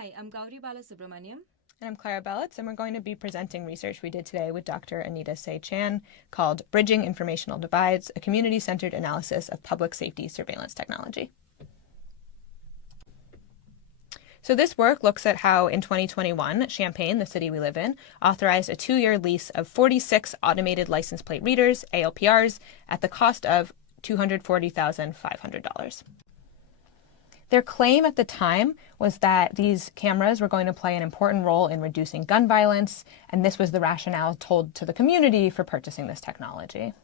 Hi, I'm Gowri Balasubramaniam. And I'm Clara Belitz, and we're going to be presenting research we did today with Dr. Anita called Bridging Informational Divides, a community-centered analysis of public safety surveillance technology. So this work looks at how in 2021, Champaign, the city we live in, authorized a 2-year lease of 46 automated license plate readers, ALPRs, at the cost of $240,500. Their claim at the time was that these cameras were going to play an important role in reducing gun violence, and this was the rationale told to the community for purchasing this technology.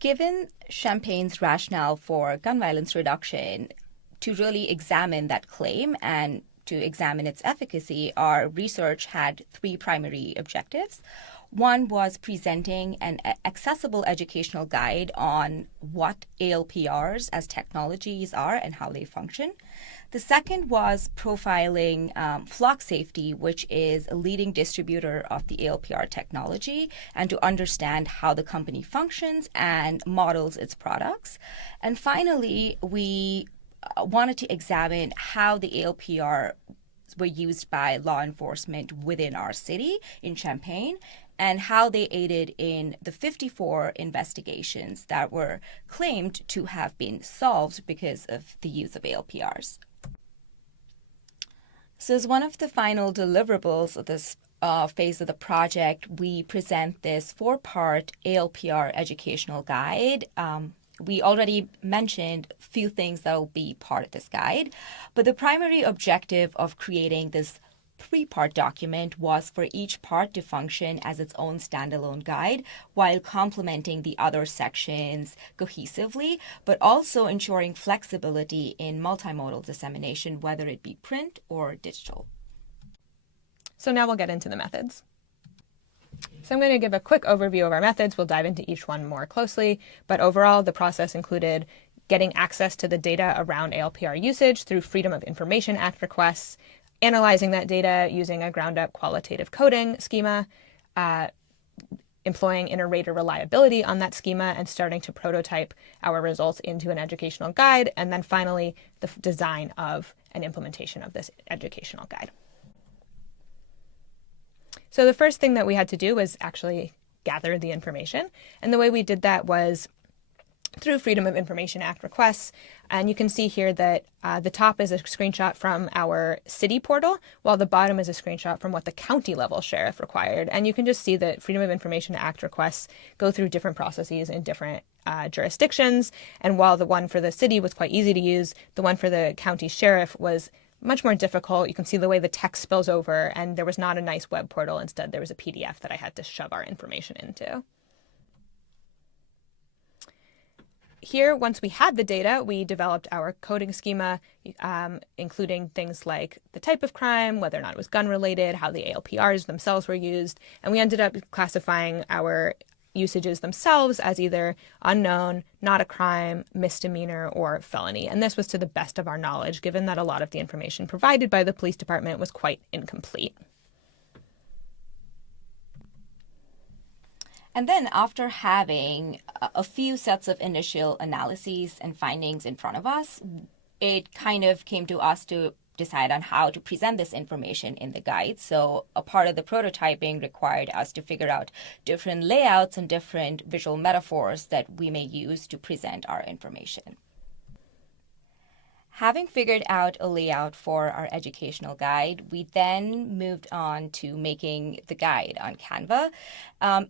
Given Champaign's rationale for gun violence reduction, to really examine that claim and to examine its efficacy, our research had 3 primary objectives. One was presenting an accessible educational guide on what ALPRs as technologies are and how they function. The second was profiling Flock Safety, which is a leading distributor of the ALPR technology, and to understand how the company functions and models its products. And finally, we wanted to examine how the ALPR were used by law enforcement within our city in Champaign, and how they aided in the 54 investigations that were claimed to have been solved because of the use of ALPRs. So as one of the final deliverables of this phase of the project, we present this 4-part ALPR educational guide. We already mentioned a few things that will be part of this guide, but the primary objective of creating this 3-part document was for each part to function as its own standalone guide while complementing the other sections cohesively, but also ensuring flexibility in multimodal dissemination, whether it be print or digital. So now we'll get into the methods. So I'm going to give a quick overview of our methods. We'll dive into each one more closely, but overall the process included getting access to the data around ALPR usage through Freedom of Information Act requests, analyzing that data using a ground-up qualitative coding schema, employing inter-rater reliability on that schema, and starting to prototype our results into an educational guide, and then finally the design of an implementation of this educational guide. So the first thing that we had to do was actually gather the information, and the way we did that was through Freedom of Information Act requests. And you can see here that the top is a screenshot from our city portal, while the bottom is a screenshot from what the county level sheriff required. And you can just see that Freedom of Information Act requests go through different processes in different jurisdictions. And while the one for the city was quite easy to use, the one for the county sheriff was much more difficult. You can see the way the text spills over, and there was not a nice web portal. Instead, there was a PDF that I had to shove our information into. Here, once we had the data, we developed our coding schema, including things like the type of crime, whether or not it was gun-related, how the ALPRs themselves were used, and we ended up classifying our usages themselves as either unknown, not a crime, misdemeanor, or felony. And this was to the best of our knowledge, given that a lot of the information provided by the police department was quite incomplete. And then after having a few sets of initial analyses and findings in front of us, it kind of came to us to decide on how to present this information in the guide. So a part of the prototyping required us to figure out different layouts and different visual metaphors that we may use to present our information. Having figured out a layout for our educational guide, we then moved on to making the guide on Canva.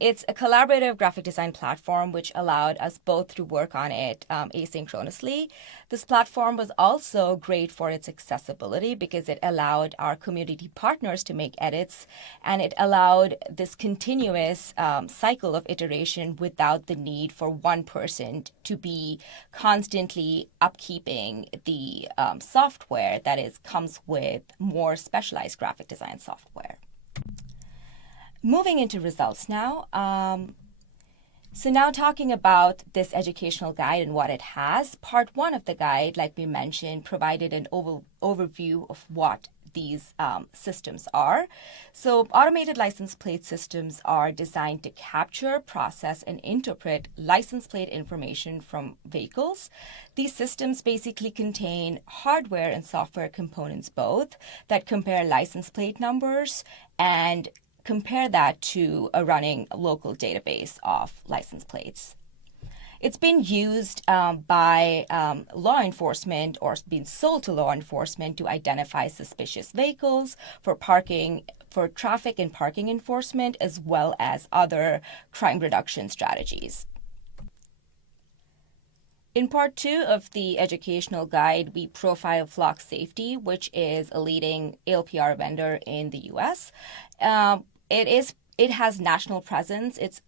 It's a collaborative graphic design platform which allowed us both to work on it asynchronously. This platform was also great for its accessibility because it allowed our community partners to make edits, and it allowed this continuous cycle of iteration without the need for one person to be constantly upkeeping the software that comes with more specialized graphic design software. Moving into results now. So now talking about this educational guide and what it has, part 1 of the guide, like we mentioned, provided an overview of what these systems are. So automated license plate systems are designed to capture, process, and interpret license plate information from vehicles. These systems basically contain hardware and software components both that compare license plate numbers and compare that to a running local database of license plates. It's been used by law enforcement or been sold to law enforcement to identify suspicious vehicles for parking, for traffic and parking enforcement, as well as other crime reduction strategies. In part 2 of the educational guide, we profile Flock Safety, which is a leading ALPR vendor in the US. It has national presence. It's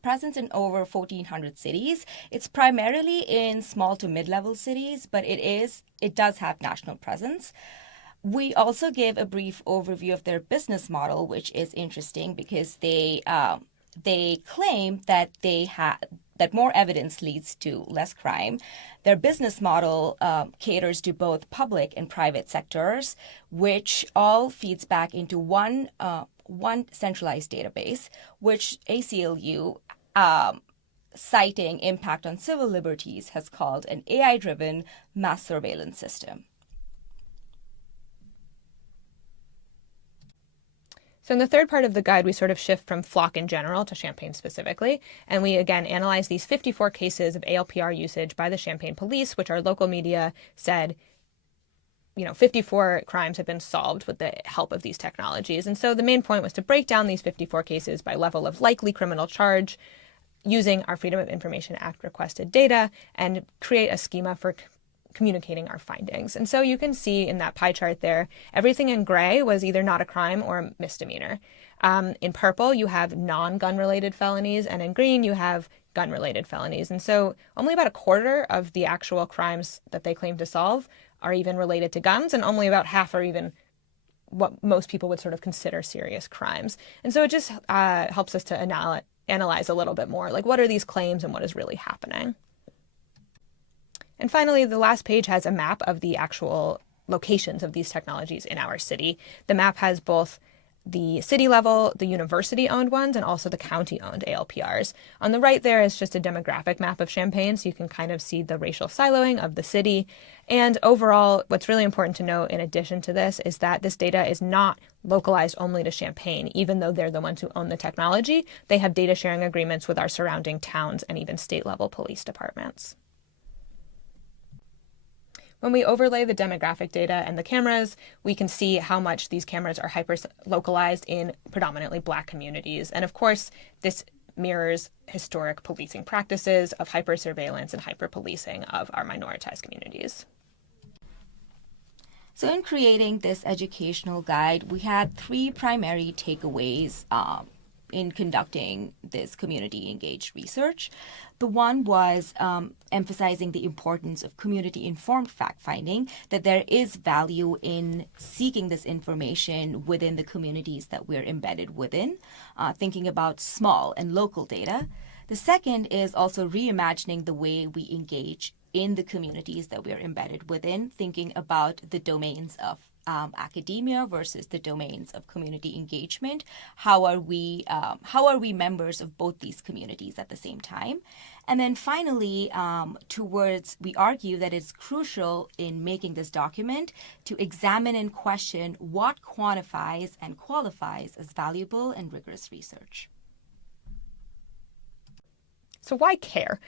presence in over 1,400 cities. It's primarily in small to mid-level cities, but it does have national presence. We also give a brief overview of their business model, which is interesting because they claim that that more evidence leads to less crime. Their business model caters to both public and private sectors, which all feeds back into one centralized database, which ACLU, citing impact on civil liberties, has called an AI-driven mass surveillance system. So in the third part of the guide, we sort of shift from Flock in general to Champaign specifically, and we again analyze these 54 cases of ALPR usage by the Champaign police, which our local media said 54 crimes have been solved with the help of these technologies. And so the main point was to break down these 54 cases by level of likely criminal charge using our Freedom of Information Act requested data and create a schema for communicating our findings. And so you can see in that pie chart there, everything in gray was either not a crime or a misdemeanor. In purple, you have non-gun related felonies, and in green, you have gun-related felonies. And so only about a quarter of the actual crimes that they claim to solve are even related to guns, and only about half are even what most people would sort of consider serious crimes. And so it just helps us to analyze a little bit more, like what are these claims and what is really happening. And finally, the last page has a map of the actual locations of these technologies in our city. The map has both the city level, the university-owned ones, and also the county-owned ALPRs. On the right there is just a demographic map of Champaign, so you can kind of see the racial siloing of the city. And overall, what's really important to note in addition to this is that this data is not localized only to Champaign. Even though they're the ones who own the technology, they have data sharing agreements with our surrounding towns and even state-level police departments. When we overlay the demographic data and the cameras, we can see how much these cameras are hyper-localized in predominantly Black communities. And of course, this mirrors historic policing practices of hyper-surveillance and hyper-policing of our minoritized communities. So in creating this educational guide, we had 3 primary takeaways in conducting this community-engaged research. The one was emphasizing the importance of community-informed fact-finding, that there is value in seeking this information within the communities that we're embedded within, thinking about small and local data. The second is also reimagining the way we engage in the communities that we're embedded within, thinking about the domains of academia versus the domains of community engagement. How are we members of both these communities at the same time? And then finally, we argue that it's crucial in making this document to examine and question what quantifies and qualifies as valuable and rigorous research. So why care?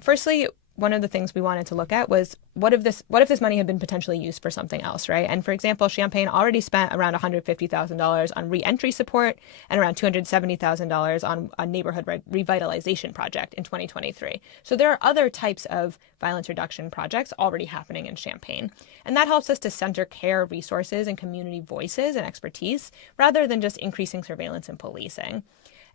Firstly, one of the things we wanted to look at was what if this money had been potentially used for something else, right? And for example, Champaign already spent around $150,000 on re-entry support and around $270,000 on a neighborhood revitalization project in 2023. So there are other types of violence reduction projects already happening in Champaign. And that helps us to center care, resources, and community voices and expertise rather than just increasing surveillance and policing.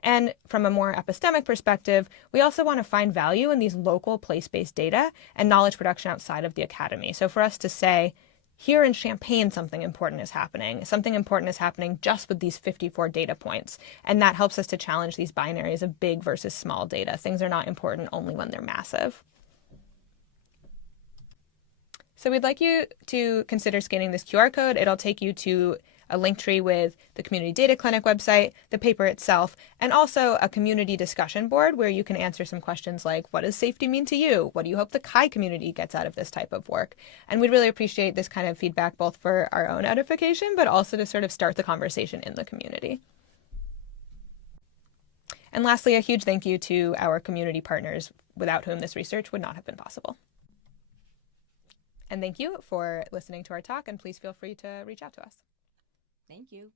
And from a more epistemic perspective, we also want to find value in these local place-based data and knowledge production outside of the academy. So for us to say, here in Champaign, something important is happening just with these 54 data points. And that helps us to challenge these binaries of big versus small data. Things are not important only when they're massive. So we'd like you to consider scanning this QR code. It'll take you to a link tree with the Community Data Clinic website, the paper itself, and also a community discussion board where you can answer some questions like, what does safety mean to you? What do you hope the CHI community gets out of this type of work? And we'd really appreciate this kind of feedback, both for our own edification, but also to sort of start the conversation in the community. And lastly, a huge thank you to our community partners, without whom this research would not have been possible. And thank you for listening to our talk, and please feel free to reach out to us. Thank you.